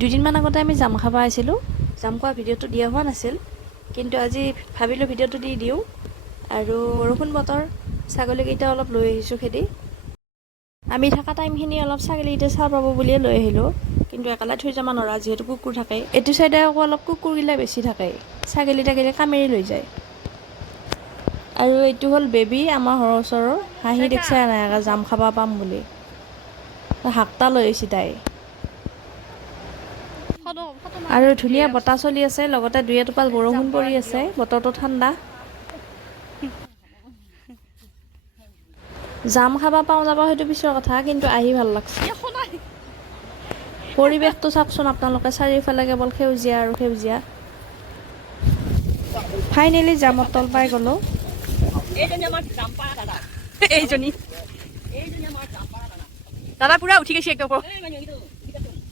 দুদিনমান আগতে আমি জাম খাব আহিছিলোঁ। জাম খোৱা ভিডিঅ'টো দিয়া হোৱা নাছিল, কিন্তু আজি ভাবিলোঁ ভিডিঅ'টো দি দিওঁ। আৰু বৰষুণ বতৰ, ছাগলীকেইটা অলপ লৈ আহিছোঁ খেদি। আমি থকা টাইমখিনি অলপ ছাগলীকেইটা চাহ পাব বুলিয়ে লৈ আহিলোঁ, কিন্তু একেলাই থৈ যাব নোৱাৰা যিহেতু কুকুৰ থাকে। এইটো চাইডে আকৌ অলপ কুকুৰগিলা বেছি থাকে, ছাগলী তাগলী কামেৰি লৈ যায়। আৰু এইটো হ'ল বেবী, আমাৰ ঘৰৰ ওচৰৰ। হাঁহি দেখছে নাই জাম খাব পাম বুলি, হাকটা লৈ আহিছে তাই। আৰু ধুনীয়া বতাহ চলি আছে, লগতে দুই এটোপাল বৰষুণ পৰি আছে, বতৰটো ঠাণ্ডা। জাম খাব পাওঁ যাব সেইটো পিছৰ কথা, কিন্তু আহি ভাল লাগছে। পৰিৱেশটো চাওকচোন আপোনালোকে, চাৰিওফালে কেৱল সেউজীয়া আৰু সেউজীয়া। ফাইনেলি জামৰ তল পাই গ'লোঁ। দাদা পুৰা উঠি গৈছে একদম,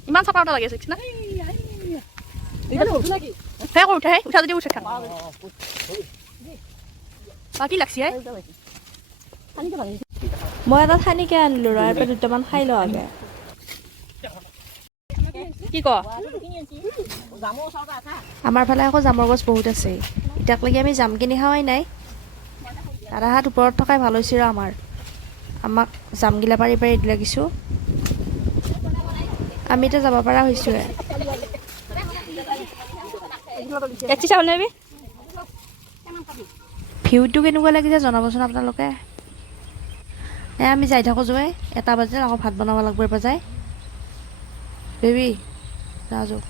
ইমান চাপা এটা লাগি আছে না। উঠা যদি উঠে কি লাগছি। মই এটা ঠানিকে আনিলোঁ, আৰু পৰা দুটামান খাই লওঁ আগে। কি ক আমাৰ ফালে আকৌ জামৰ গছ বহুত আছে, এতিয়ালৈকে আমি জাম কিনি খোৱাই নাই। দাদাহাত ওপৰত থকাই ভাল হৈছে ৰ আমাক জামগিলা পাৰি পাৰি লাগিছোঁ। আমি এতিয়া যাব পৰা হৈছোঁহে। ভিউটো কেনেকুৱা লাগিছে জনাবচোন আপোনালোকে। আমি যাই থাকোঁ যোৱাই, 1 বাজিল, আকৌ ভাত বনাব লাগিব এবাৰ যায়। বেবী যাওঁ।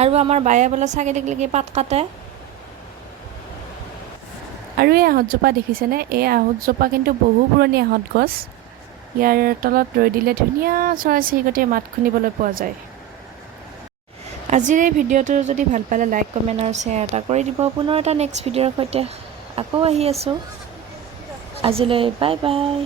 আৰু আমাৰ বায়ে বোলে ছাগলীক পাত কাটে। আৰু এই আহঁতজোপা দেখিছেনে? এই আহঁতজোপা কিন্তু বহু পুৰণি আহঁত গছ। ইয়াৰ তলত ৰৈ দিলে ধুনীয়া চৰাই চিৰিকটিৰ মাত শুনিবলৈ পোৱা যায়। আজিৰ এই ভিডিঅ'টো যদি ভাল পালে লাইক, কমেণ্ট আৰু শ্বেয়াৰ এটা কৰি দিব। পুনৰ এটা নেক্সট ভিডিঅ'ৰ সৈতে আকৌ আহি আছোঁ। আজিলৈ বাই বাই।